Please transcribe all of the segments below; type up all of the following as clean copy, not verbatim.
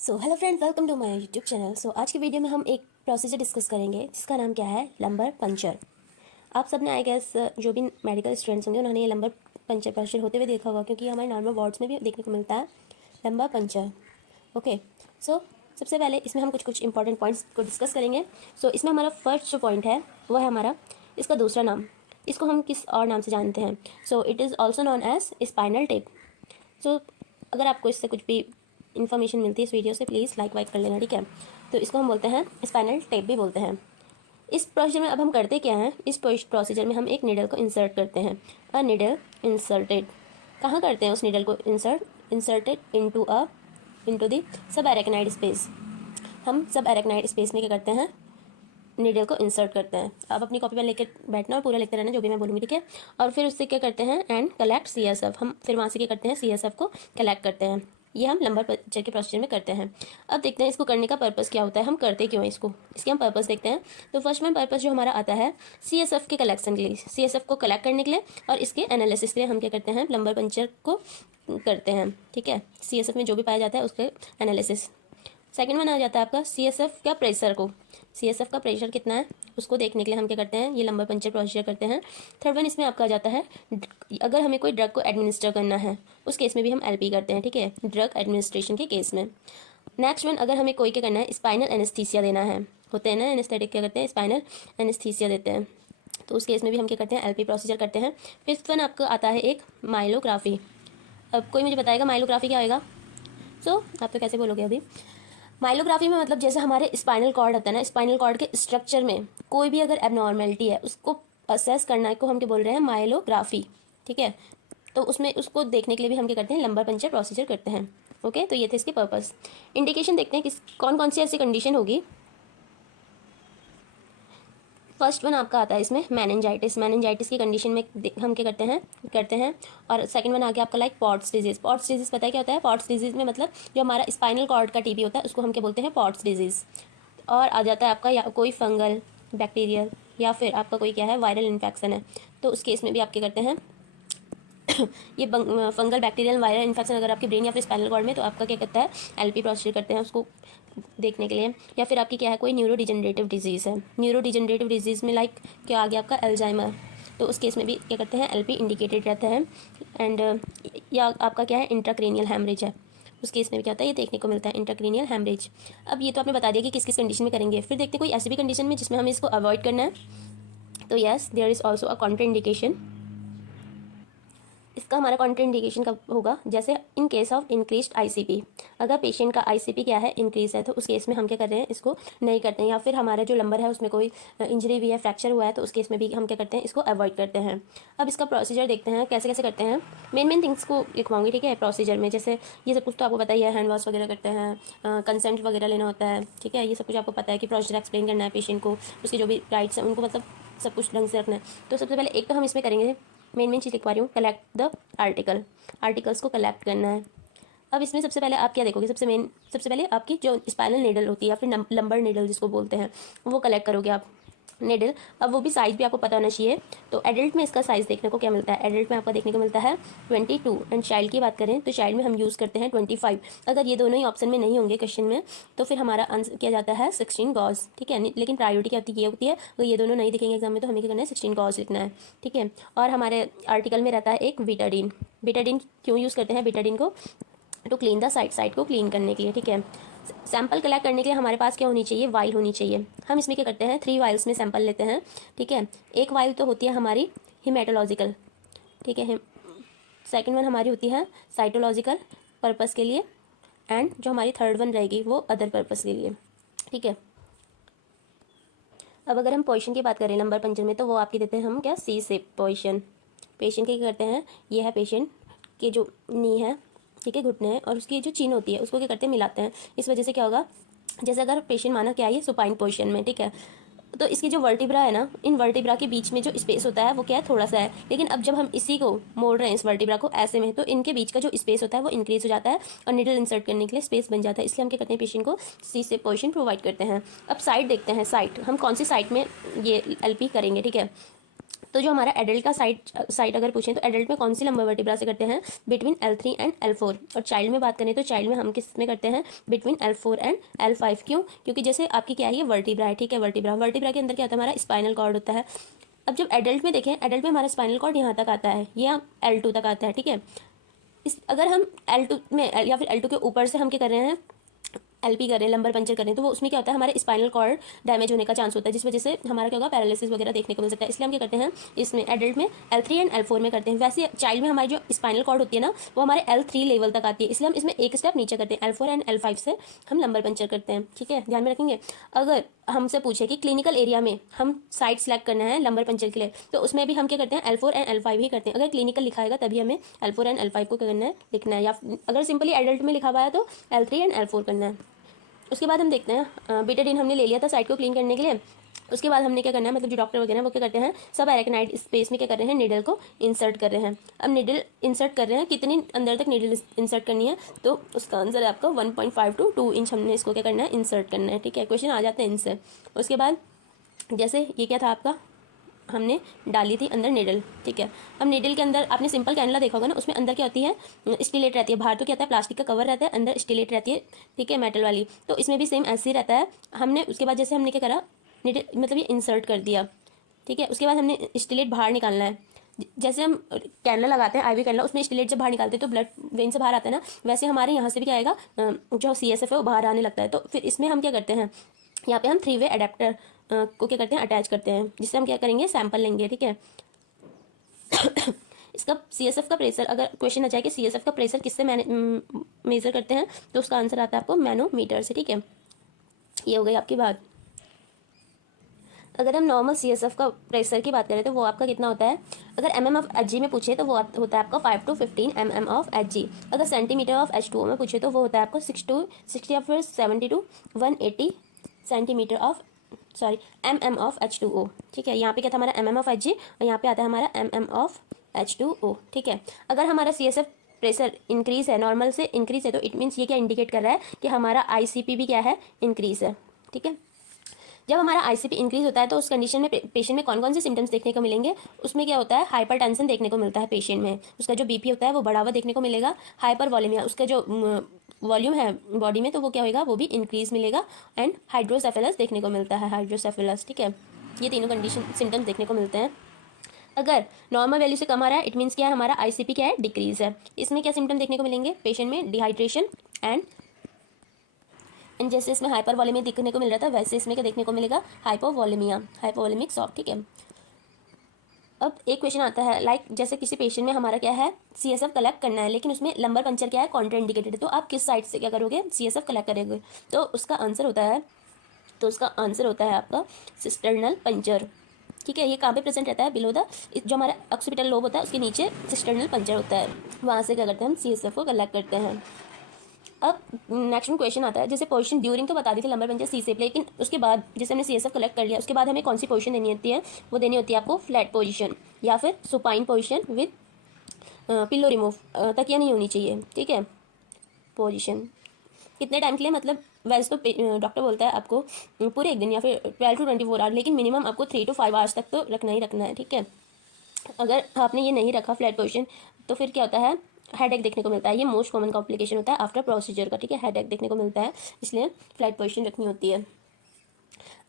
So hello friends, welcome to my YouTube channel. So आज की video में हम एक प्रोसीजर डिस्कस करेंगे जिसका नाम क्या है, लंबर पंचर। आप सब ने आई गेस जो भी मेडिकल स्टूडेंट्स होंगे उन्होंने ये लंबर पंचर प्रोसीजर होते हुए देखा होगा, क्योंकि हमारे नॉर्मल वार्ड्स में भी देखने को मिलता है लंबर पंचर। ओके, सो सबसे पहले इसमें हम कुछ इंपॉर्टेंट पॉइंट्स को डिस्कस करेंगे। सो इसमें हमारा फर्स्ट जो पॉइंट है वो है हमारा इसका दूसरा नाम। इसको हम किस और नाम से जानते हैं? So it is also known as spinal tap. So अगर आपको इससे कुछ भी इन्फॉर्मेशन मिलती है इस वीडियो से, प्लीज़ लाइक वाइक कर लेना, ठीक है। तो इसको हम बोलते हैं स्पाइनल टेप भी बोलते हैं। इस प्रोसीजर में अब हम करते क्या हैं, इस प्रोसीजर में हम एक निडल को इंसर्ट करते हैं। A needle inserted. कहाँ करते हैं उस निडल को inserted into the sub arachnid space. हम सब एरेक्नाइड स्पेस में क्या करते हैं, नीडल को इंसर्ट करते हैं। आप अपनी कॉपी पर लेकर बैठना और पूरा लिखते रहना जो भी मैं बोलूँगी, ठीक है। और फिर उससे क्या करते हैं, एंड कलेक्ट CSF। हम फिर वहाँ से क्या करते हैं, CSF को कलेक्ट करते हैं। ये हम लंबर पंचर के प्रोसीजर में करते हैं। अब देखते हैं इसको करने का पर्पस क्या होता है, हम करते क्यों हैं इसको, इसके हम पर्पस देखते हैं। तो फर्स्ट में पर्पस जो हमारा आता है CSF के कलेक्शन के लिए, CSF को कलेक्ट करने के लिए और इसके एनालिसिस के लिए हम क्या करते हैं, लंबर पंचर को करते हैं, ठीक है। CSF में जो भी पाया जाता है उसके एनालिसिस। सेकंड वन आ जाता है आपका CSF का प्रेशर को, CSF का प्रेशर कितना है उसको देखने के लिए हम क्या करते हैं, ये लंबर पंचर प्रोसीजर करते हैं। थर्ड वन इसमें आपका आ जाता है अगर हमें कोई ड्रग को एडमिनिस्टर करना है उस केस में भी हम LP करते हैं, ठीक है, ड्रग एडमिनिस्ट्रेशन के केस में। नेक्स्ट वन, अगर हमें कोई क्या करना है, स्पाइनल एनेस्थीसिया देना है, होते हैं ना एनेस्थेटिक, क्या करते हैं, स्पाइनल एनेस्थीसिया देते हैं, तो उस केस में भी हम क्या करते हैं, LP प्रोसीजर करते हैं। फिफ्थ वन आपका आता है एक माइलोग्राफी। अब कोई मुझे बताएगा माइलोग्राफी क्या होएगा? आप तो कैसे बोलोगे अभी। माइलोग्राफी में मतलब जैसे हमारे स्पाइनल कॉर्ड होता है ना, स्पाइनल कॉर्ड के स्ट्रक्चर में कोई भी अगर एबनॉर्मेलिटी है उसको असेस करना को हम क्या बोल रहे हैं, माइलोग्राफी, ठीक है। तो उसमें उसको देखने के लिए भी हम क्या करते हैं, लंबर पंचर प्रोसीजर करते हैं। ओके, तो ये थे इसके पर्पस। इंडिकेशन देखते हैं किस कौन कौन सी ऐसी कंडीशन होगी। फर्स्ट वन आपका आता है इसमें मैनेंजाइटिस की कंडीशन में हम क्या करते हैं। और सेकंड वन आ गया आपका like pots disease. Pots disease पता है क्या होता है? पॉट्स डिजीज़ में मतलब जो हमारा स्पाइनल कॉर्ड का TB होता है उसको हम क्या बोलते हैं, पॉट्स डिजीज़। और आ जाता है आपका या कोई फंगल, बैक्टीरियल या फिर आपका कोई क्या है, वायरल इन्फेक्शन है, तो उस केस में भी आप क्या करते हैं ये फंगल, बैक्टीरियल, वायरल इन्फेक्शन अगर आपके ब्रेन या फिर स्पाइनल कॉर्ड में, तो आपका क्या करता है, LP प्रोसीजर करते हैं उसको देखने के लिए। या फिर आपकी क्या है, कोई न्यूरो डिजेनरेटिव डिजीज़ है, न्यूरो डिजेनरेटिव डिजीज़ में लाइक क्या आ गया आपका, अल्जाइमर, तो उस केस में भी क्या करते हैं, LP इंडिकेटेड रहता है। एंड या आपका क्या है, इंट्राक्रेनियल हैमरेज है, उस केस में भी क्या होता है, ये देखने को मिलता है, इंट्राक्रेनियल हैमरेज। अब ये तो आपने बता दिया कि किस किस कंडीशन में करेंगे। फिर देखते हैं कोई ऐसी भी कंडीशन में जिसमें हमें इसको अवॉइड करना है। तो yes, there is also a contraindication. इसका हमारा कॉन्ट्राइंडिकेशन कब होगा, जैसे in case of increased ICP। अगर पेशेंट का ICP क्या है, इंक्रीज है, तो उस केस में हम क्या कर रहे हैं, इसको नहीं करते हैं। या फिर हमारा जो लंबर है उसमें कोई इंजरी भी है, फ्रैक्चर हुआ है, तो उस केस में भी हम क्या करते हैं, इसको अवॉइड करते हैं। अब इसका प्रोसीजर देखते हैं कैसे कैसे करते हैं। मेन थिंग्स को लिखवाऊंगी, ठीक है, प्रोसीजर में। जैसे ये सब कुछ तो आपको पता ही है, हैंड वॉश वगैरह करते हैं, कंसेंट वगैरह लेना होता है, ठीक है, ये सब कुछ आपको पता है कि प्रोसीजर एक्सप्लेन करना है पेशेंट को, उसके जो भी राइट्स हैं उनको मतलब सब कुछ ढंग से रखना है। तो सबसे पहले एक तो हम इसमें करेंगे, मेन चीज़ लिखवा रही हूँ, कलेक्ट द आर्टिकल्स को कलेक्ट करना है। अब इसमें सबसे पहले आप क्या देखोगे, सबसे पहले आपकी जो स्पाइनल नीडल होती है या फिर लंबर नीडल जिसको बोलते हैं, वो कलेक्ट करोगे आप नीडल। अब वो भी साइज़ भी आपको पता होना चाहिए। तो एडल्ट में इसका साइज़ देखने को क्या मिलता है, एडल्ट में आपका देखने को मिलता है 22। एंड चाइल्ड की बात करें तो चाइल्ड में हम यूज़ करते हैं 25। अगर ये दोनों ही ऑप्शन में नहीं होंगे क्वेश्चन में, तो फिर हमारा आंसर किया जाता है 16 गॉज, ठीक है। लेकिन प्रायोरिटी क्या होती है, ये होती है अगर ये दोनों नहीं दिखेंगे एग्जाम में तो हमें क्या करना है, 16 गॉज लिखना है, ठीक है। और हमारे आर्टिकल में रहता है एक बीटाडीन। बीटाडीन क्यों यूज़ करते हैं बीटाडीन को, टू क्लीन द साइट को क्लीन करने के लिए, ठीक है। सैंपल कलेक्ट करने के लिए हमारे पास क्या होनी चाहिए, वाइल होनी चाहिए। हम इसमें क्या करते हैं, 3 वाइल्स में सैंपल लेते हैं, ठीक है। एक वाइल तो होती है हमारी हिमेटोलॉजिकल, ठीक है। सेकंड वन हमारी होती है साइटोलॉजिकल पर्पस के लिए, एंड जो हमारी थर्ड वन रहेगी वो अदर पर्पस के लिए, ठीक है। अब अगर हम पोजीशन की बात करें लंबर पंचर में, तो वो आपकी देते हैं हम क्या, C शेप पोजीशन। पेशेंट के क्या करते हैं, ये है पेशेंट के जो नी है, ठीक है, घुटने हैं, और उसकी जो चीन होती है उसको क्या करते हैं, मिलाते हैं। इस वजह से क्या होगा, जैसे अगर पेशेंट माना क्या है, ये सुपाइन पोजीशन में, ठीक है, तो इसकी जो वर्टिब्रा है ना, इन वर्टिब्रा के बीच में जो स्पेस होता है वो क्या है, थोड़ा सा है। लेकिन अब जब हम इसी को मोड़ रहे हैं, इस वर्टिब्रा को ऐसे में, तो इनके बीच का जो स्पेस होता है वो इंक्रीज हो जाता है और निडल इंसर्ट करने के लिए स्पेस बन जाता है। इसलिए हम क्या करते हैं, पेशेंट को C से पोजीशन प्रोवाइड करते हैं। अब साइट देखते हैं, साइट हम कौन सी साइट में ये LP करेंगे, ठीक है। तो जो हमारा एडल्ट का साइट अगर पूछें तो एडल्ट में कौन सी लंबर वर्टिब्रा से करते हैं, बिटवीन L3 एंड L4। और चाइल्ड में बात करें तो चाइल्ड में हम किस में करते हैं, बिटवीन L4 एंड L5। क्यों? क्योंकि जैसे आपकी क्या है, ये वर्टिब्रा है, ठीक है। वर्टिब्रा के अंदर क्या होता है, हमारा स्पाइनल कॉर्ड होता है। अब जब एडल्ट में देखें, एडल्ट में हमारा स्पाइनल कॉर्ड यहाँ तक आता है, ये L2 तक आता है, ठीक है। अगर हम L2 में या फिर L2 के ऊपर से हम क्या कर रहे हैं, LP कर रहे हैं, लंबर पंचर कर रहे हैं, तो वो उसमें क्या होता है, हमारे स्पाइनल कॉर्ड डैमेज होने का चांस होता है, जिस वजह से हमारा क्या होगा, पैरालिसिस वगैरह देखने को मिल सकता है। इसलिए हम क्या करते हैं, इसमें एडल्ट में L3 एंड L4 में करते हैं। वैसे चाइल्ड में हमारी जो स्पाइनल कॉर्ड होती है ना, वो हमारे L3 लेवल तक आती है, इसलिए हम इसमें एक स्टेप नीचे करते हैं, L4 एंड L5 से हम लंबर पंचर करते हैं, ठीक है, ध्यान में रखेंगे। अगर हमसे पूछे कि क्लिनिकल एरिया में हम साइट सेलेक्ट करना है लंबर पंचर के लिए, तो उसमें भी हम क्या करते हैं, L4 एंड L5 ही करते हैं। अगर क्लिनिकल लिखा है तभी हमें L4 एंड L5 को क्या करना है, लिखना है, या अगर सिंपली एडल्ट में लिखा हुआ है तो L3 एंड L4 करना है। उसके बाद हम देखते हैं, बीटाडीन हमने ले लिया था साइट को क्लीन करने के लिए। उसके बाद हमने क्या करना है, मतलब जो डॉक्टर वगैरह वो क्या करते हैं, सब एरेक्नाइड स्पेस में क्या कर रहे हैं, निडल को इंसर्ट कर रहे हैं। अब निडल इंसर्ट कर रहे हैं, कितनी अंदर तक निडल इंसर्ट करनी है, तो उसका आंसर है आपका 1.5 to 2 इंच हमने इसको क्या करना है, इंसर्ट करना है, ठीक है। क्वेश्चन आ जाते हैं इनसे। उसके बाद जैसे ये क्या था आपका, हमने डाली थी अंदर निडल, ठीक है। अब निडल के अंदर आपने सिंपल कैनला देखा होगा ना, उसमें अंदर क्या होती है, स्टीलेट रहती है। बाहर तो क्या होता है, प्लास्टिक का कवर रहता है, अंदर स्टीलेट रहती है, ठीक है, मेटल वाली। तो इसमें भी सेम ऐसे ही रहता है। हमने उसके बाद जैसे हमने क्या करा, निडल मतलब ये इंसर्ट कर दिया, ठीक है। उसके बाद हमने स्टीलेट बाहर निकालना है। जैसे हम कैनला लगाते हैं, IV कैनला, उसमें स्टीलेट जब बाहर निकालते हैं तो ब्लड वेन से बाहर आता है ना, वैसे हमारे यहाँ से भी क्या आएगा, जो CSF है वो बाहर आने लगता है। तो फिर इसमें हम क्या करते हैं, यहाँ पे हम 3 वे अडेप्टर को क्या करते हैं, अटैच करते हैं, जिससे हम क्या करेंगे, सैंपल लेंगे, ठीक है। इसका CSF का प्रेशर, अगर क्वेश्चन आ जाए कि CSF का प्रेशर किससे मेजर करते हैं, तो उसका आंसर आता है आपको मैनोमीटर से, ठीक है। ये हो गई आपकी बात। अगर हम नॉर्मल CSF का प्रेशर की बात करें तो वो आपका कितना होता है, अगर mm ऑफ Hg में पूछे तो वो होता है आपका 5 to 15 mm ऑफ Hg। अगर सेंटीमीटर ऑफ H2O में पूछे तो वो होता है आपको 60 या फिर 70 to 180 centimetre of mm of H2O, ठीक है। यहाँ पे क्या था हमारा mm ऑफ Hg, और यहाँ पे आता है हमारा mm ऑफ H2O, ठीक है। अगर हमारा CSF प्रेशर इंक्रीज है, नॉर्मल से इंक्रीज है, तो इट मीन्स ये क्या इंडिकेट कर रहा है कि हमारा ICP भी क्या है, इंक्रीज है, ठीक है। जब हमारा ICP इंक्रीज होता है तो उस कंडीशन में पेशेंट में कौन कौन से सिम्टम्स देखने को मिलेंगे, उसमें क्या होता है, हाइपरटेंशन देखने को मिलता है पेशेंट में, उसका जो BP होता है वो बढ़ा हुआ देखने को मिलेगा। हाइपर वॉल्यूमिया, उसका जो वॉल्यूम है बॉडी में, तो वो क्या होगा, वो भी इंक्रीज मिलेगा। एंड हाइड्रोसेफेलस देखने को मिलता है, हाइड्रोसेफेलस, ठीक है। ये तीनों कंडीशन सिम्टम्स देखने को मिलते हैं। अगर नॉर्मल वैल्यू से कम आ रहा है, इट मीन्स क्या है, हमारा ICP क्या है, डिक्रीज है। इसमें क्या सिम्टम देखने को मिलेंगे पेशेंट में, डिहाइड्रेशन एंड जैसे इसमें हाइपर वॉल्यूमिया देखने को मिल रहा था, वैसे इसमें क्या देखने को मिलेगा, हाइपोवॉल्यूमिया, हाइपोवॉल्यूमिक शॉक, ठीक है। अब एक क्वेश्चन आता है, लाइक जैसे किसी पेशेंट में हमारा क्या है, CSF कलेक्ट करना है, लेकिन उसमें लंबर पंचर क्या है, कॉन्ट्राइंडिकेटेड है, तो आप किस साइड से क्या करोगे, CSF कलेक्ट करोगे, तो उसका आंसर होता है आपका सिस्टर्नल पंचर, ठीक है। ये कहाँ पे प्रेजेंट रहता है, बिलो द, जो हमारा ऑक्सीपिटल लोब होता है उसके नीचे सिस्टर्नल पंचर होता है, वहाँ से क्या करते हैं हम, CSF को कलेक्ट करते हैं। अब नेक्स्ट क्वेश्चन आता है, जैसे पोजीशन ड्यूरिंग तो बता दी थी लंबर पंचर CSF, लेकिन उसके बाद जैसे हमने CSF कलेक्ट कर लिया, उसके बाद हमें कौन सी पोजीशन देनी होती है, वो देनी होती है आपको फ्लैट पोजीशन या फिर supine position with pillow remove, तकिया नहीं होनी चाहिए, ठीक है। पोजीशन कितने टाइम के लिए, मतलब वैसे तो डॉक्टर बोलता है आपको पूरे एक दिन या फिर 12 to 24 आवर, लेकिन मिनिमम आपको 3 to 5 आवर्स तक तो रखना ही रखना है, ठीक है। अगर आपने ये नहीं रखा फ्लैट पोजीशन, तो फिर क्या होता है, हेडेक देखने को मिलता है। ये मोस्ट कॉमन कॉम्प्लिकेशन होता है आफ्टर प्रोसीजर का, ठीक है, हेडेक देखने को मिलता है, इसलिए फ्लैट पोजीशन रखनी होती है।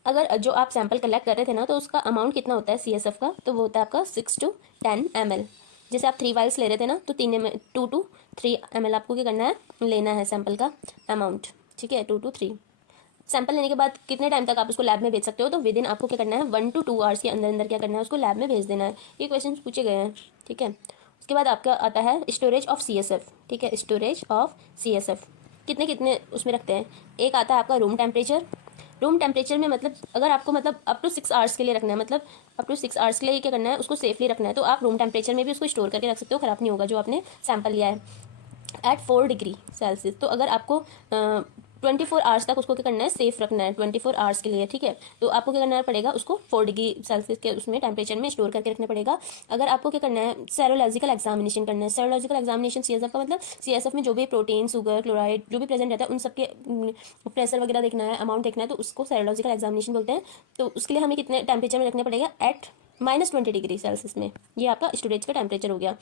अगर जो आप सैंपल कलेक्ट कर रहे थे ना, तो उसका अमाउंट कितना होता है CSF का, तो वो होता है आपका 6 to 10 ml। जैसे आप 3 वाइल्स ले रहे थे ना, तो 2 to 3 ml आपको क्या करना है, लेना है सैंपल का अमाउंट, ठीक है, 2 to 3। सैंपल लेने के बाद कितने टाइम तक आप उसको लैब में भेज सकते हो, तो विद इन आपको क्या करना है, 1 to 2 आवर्स के अंदर अंदर क्या करना है, उसको लैब में भेज देना है। ये क्वेश्चन पूछे गए हैं, ठीक है। उसके बाद आपका आता है स्टोरेज ऑफ CSF, ठीक है, स्टोरेज ऑफ CSF कितने कितने उसमें रखते हैं। एक आता है आपका रूम टेम्परेचर। रूम टेम्परेचर में मतलब अगर आपको मतलब अप टू 6 आवर्स के लिए रखना है, मतलब अप टू 6 आवर्स के लिए क्या करना है, उसको सेफली रखना है, तो आप रूम टेम्परेचर में भी उसको स्टोर करके रख सकते हो, खराब नहीं होगा जो आपने सैंपल लिया है। एट 4 डिग्री सेल्सियस, तो अगर आपको 24 आवर्स तक उसको क्या करना है, सेफ रखना है 24 आवर्स के लिए, ठीक है, तो आपको क्या करना पड़ेगा, उसको 4 डिग्री सेल्सियस के उसमें टेम्परेचर में स्टोर करके रखना पड़ेगा। अगर आपको क्या करना है, सेरोलॉजिकल एग्जामिनेशन करना है। सेरोलॉजिकल एग्जामिनेशन CSF का मतलब CSF में जो भी प्रोटीन, शुगर, क्लोराइड जो भी प्रेजेंट रहता है, उन सबके प्रेशर वगैरह देखना है, अमाउंट देखना है, तो उसको सेरोलॉजिकल एग्जामिनेशन बोलते हैं। तो उसके लिए हमें कितने टेम्परेचर में रखना पड़ेगा, एट -20 डिग्री सेल्सियस में। ये आपका स्टोरेज का टेम्परेचर हो गया।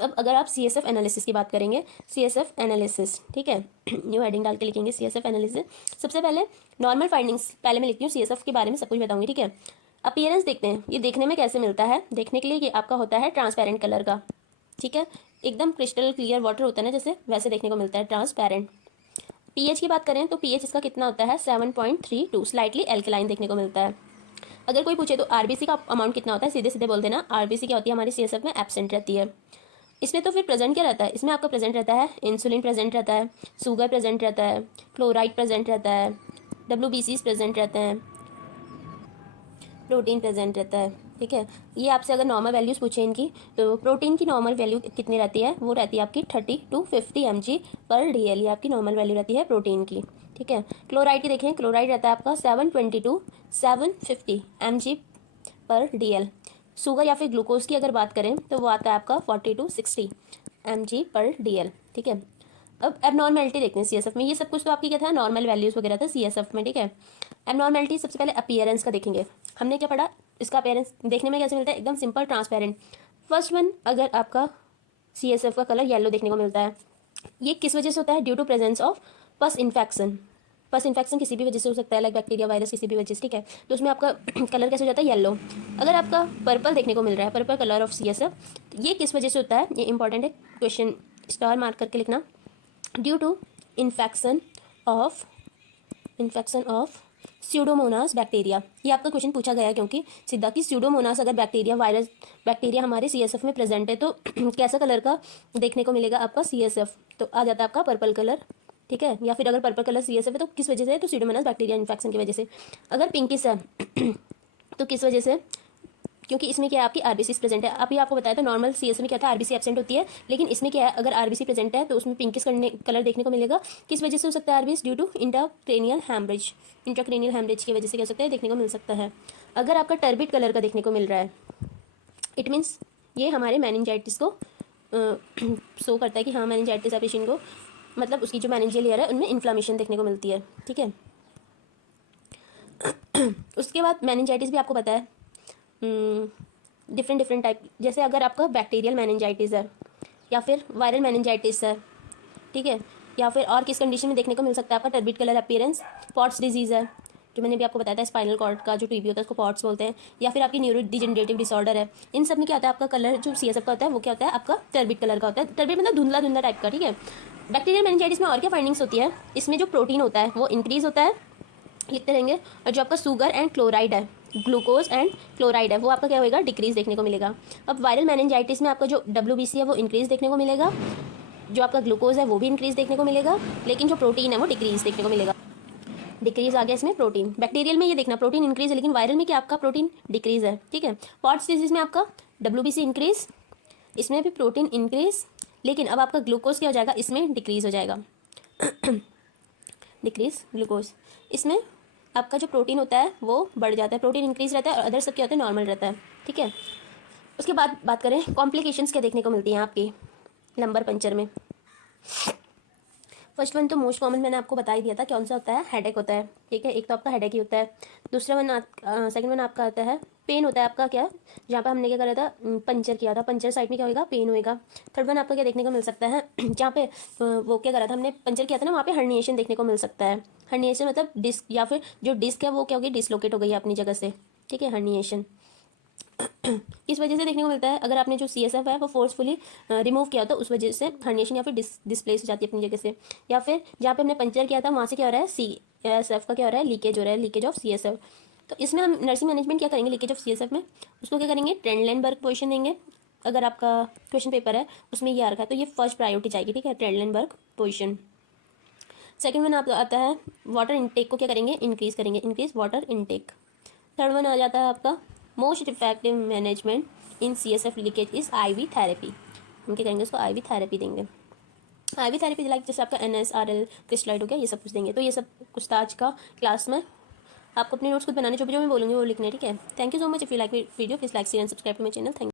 अब अगर आप CSF एनालिसिस की बात करेंगे, CSF एनालिसिस, ठीक है, न्यू हेडिंग डाल के लिखेंगे CSF एनालिसिस। सबसे पहले नॉर्मल फाइंडिंग्स पहले मैं लिखती हूँ, CSF के बारे में सब कुछ बताऊंगी, ठीक है। अपीयरेंस देखते हैं, ये देखने में कैसे मिलता है। देखने के लिए ये आपका होता है ट्रांसपेरेंट कलर का, ठीक है, एकदम क्रिस्टल क्लियर वाटर होता है ना जैसे, वैसे देखने को मिलता है, ट्रांसपेरेंट। पीएच की बात करें तो पीएच इसका कितना होता है 7.32, स्लाइटली एल्कलाइन देखने को मिलता है। अगर कोई पूछे तो आरबीसी का अमाउंट कितना होता है, सीधे सीधे बोल देना, आरबीसी क्या होती है हमारी CSF में, एब्सेंट रहती है। इसमें तो फिर प्रेजेंट क्या रहता है, इसमें आपका प्रेजेंट रहता है इंसुलिन प्रेजेंट रहता है, शुगर प्रेजेंट रहता है, क्लोराइड प्रेजेंट रहता है, WBCs प्रेजेंट रहते हैं, प्रोटीन प्रेजेंट रहता है, ठीक है। ये आपसे अगर नॉर्मल वैल्यूज़ पूछे इनकी, तो प्रोटीन की नॉर्मल वैल्यू कितनी रहती है, वो रहती है आपकी 30 to 50 mg/dl, ये आपकी नॉर्मल वैल्यू रहती है प्रोटीन की, ठीक है। क्लोराइड की देखें, क्लोराइड रहता है आपका 720 to 750 mg/dl। शुगर या फिर ग्लूकोज की अगर बात करें तो वो आता है आपका 40 to 60 mg/dl, ठीक है। अब एबनॉर्मेलिटी देखते हैं CSF में। ये सब कुछ तो आपकी क्या था, नॉर्मल वैल्यूज़ वगैरह था CSF में, ठीक है। एबनॉर्मेलिटी सबसे पहले अपीयरेंस का देखेंगे। हमने क्या पढ़ा, इसका अपीयरेंस देखने में कैसे मिलता है, एकदम सिंपल ट्रांसपेरेंट। फर्स्ट वन, अगर आपका CSF का कलर येलो देखने को मिलता है, ये किस वजह से होता है, due to presence of pus infection. Pus infection किसी भी वजह से हो सकता है, लाइक बैक्टीरिया, वायरस, किसी भी वजह से, ठीक है। तो उसमें आपका कलर कैसे हो जाता है, येलो। अगर आपका पर्पल देखने को मिल रहा है, पर्पल कलर ऑफ CSF, ये किस वजह से होता है, ये इंपॉर्टेंट है, क्वेश्चन स्टार मार्क करके लिखना। Due to infection of pseudomonas bacteria. ये आपका क्वेश्चन पूछा गया क्योंकि सीधा कि स्यूडोमोनास अगर बैक्टीरिया, वायरस, बैक्टीरिया हमारे CSF में प्रेजेंट है तो कैसा कलर का देखने को मिलेगा आपका CSF, तो आ जाता है आपका पर्पल कलर, ठीक है। या फिर अगर पर्पल कलर CSF है तो किस वजह से है, तो स्यूडोमोनास बैक्टीरिया इन्फेक्शन की वजह से। अगर पिंकिश है तो किस वजह से, क्योंकि इसमें क्या है आपकी आरबीसी प्रेजेंट है। अभी आपको बताया तो नॉर्मल CSF में क्या था, आरबीसी एब्सेंट होती है, लेकिन इसमें क्या है, अगर आरबीसी प्रेजेंट है तो उसमें पिंकिश कलर देखने को मिलेगा। किस वजह से हो सकता है RBC, due to intracranial haemorrhage की वजह से कह सकते हैं देखने को मिल सकता है। अगर आपका टर्बिड कलर का देखने को मिल रहा है, इट मीन्स ये हमारे मैनिंजाइटिस को शो करता है कि हाँ मैनिंजाइटिस है पेशेंट को, मतलब उसकी जो मैनिंजियल लेयर है उनमें इन्फ्लामेशन देखने को मिलती है, ठीक है। उसके बाद मैनिंजाइटिस भी आपको पता है डिफरेंट टाइप, जैसे अगर आपका बैक्टीरियल मैनिंजाइटिस है या फिर वायरल मैनिंजाइटिस है, ठीक है, या फिर और किस कंडीशन में देखने को मिल सकता है आपका turbid colour appearance, pots disease है, जो मैंने भी आपको बताया था, स्पाइनल कॉर्ड का जो टीबी होता है उसको पॉट्स बोलते हैं, या फिर आपकी न्यूरो डिजेनरेटिव डिसऑर्डर है। इन सब में क्या होता है, आपका कलर जो CSF का होता है वो क्या होता है, आपका टर्बिड कलर का होता है। टर्बिड मतलब धुंधला धुंधला टाइप का, ठीक है। बैक्टीरियल मैनिंजाइटिस में और क्या फाइंडिंग्स होती है, इसमें जो प्रोटीन होता है वो इंक्रीज होता है, लिखते रहेंगे, और जो आपका शुगर एंड क्लोराइड है, ग्लूकोज एंड क्लोराइड है, वो आपका क्या होगा, डिक्रीज देखने को मिलेगा। अब वायरल मैनिंजाइटिस में आपका जो WBC है वो इंक्रीज देखने को मिलेगा, जो आपका ग्लूकोज है वो भी इंक्रीज देखने को मिलेगा, लेकिन जो प्रोटीन है वो डिक्रीज देखने को मिलेगा। डिक्रीज आ गया इसमें प्रोटीन। बैक्टीरियल में ये देखना प्रोटीन इंक्रीज है, लेकिन वायरल में क्या आपका प्रोटीन डिक्रीज है, ठीक है। पॉट्स डिजीज में आपका WBC इंक्रीज, इसमें भी प्रोटीन इंक्रीज, लेकिन अब आपका ग्लूकोज क्या हो जाएगा, इसमें डिक्रीज हो जाएगा डिक्रीज ग्लूकोज। इसमें आपका जो प्रोटीन होता है वो बढ़ जाता है, प्रोटीन इंक्रीज रहता है, और अदर सब क्या होता है, नॉर्मल रहता है, ठीक है। उसके बाद बात करें कॉम्प्लिकेशंस क्या देखने को मिलती हैं आपकी लंबर पंचर में। फर्स्ट वन तो मोस्ट कॉमन मैंने आपको बता ही दिया था, कौन सा होता है, हेडेक होता है, ठीक है। एक तो आपका हेडेक ही होता है। दूसरा वन सेकंड वन आपका आता है पेन होता है आपका, क्या जहाँ पे हमने क्या करा था, पंचर किया था, पंचर साइड में क्या होगा, पेन होएगा। थर्ड वन आपका क्या देखने को मिल सकता है, जहाँ पे वो क्या करा था हमने, पंचर किया था ना, वहाँ पे हर्निएशन देखने को मिल सकता है। हर्निएशन मतलब डिस्क, या फिर जो डिस्क है वो क्या होगी, डिसलोकेट हो गई है अपनी जगह से, ठीक है, हर्निएशन। इस वजह से देखने को मिलता है, अगर आपने जो CSF है वो फोर्सफुली रिमूव किया तो उस वजह से हर्निएशन या फिर डिस्प्लेस हो जाती है अपनी जगह से, या फिर जहाँ पे हमने पंचर किया था वहाँ से क्या हो रहा है, CSF का क्या हो रहा है, लीकेज हो रहा है, लीकेज ऑफ CSF। तो इसमें हम नर्सिंग मैनेजमेंट क्या करेंगे, लीकेज ऑफ CSF में उसको क्या करेंगे, ट्रेंडलेनबर्ग पोजीशन देंगे। अगर आपका क्वेश्चन पेपर है उसमें ये आ रखा है तो ये फर्स्ट प्रायोरिटी जाएगी, ठीक है, ट्रेंडलेनबर्ग पोजीशन। सेकंड वन आपका आता है वाटर इनटेक को क्या करेंगे, इंक्रीज करेंगे, increase water intake. Third one आ जाता है आपका most effective management in CSF leakage is IV therapy. हम क्या करेंगे, उसको IV थेरेपी देंगे। IV थेरेपी लाइक जैसे आपका NSRL क्रिस्टलाइड हो गया, ये सब कुछ देंगे। तो ये सब कुछ था आज का क्लास में। आपको अपने नोट्स खुद बनाने, जो भी मैं बोलूँगी वो लिखने, ठीक है। Thank you so much. If you like video please like share and subscribe to my channel. Thank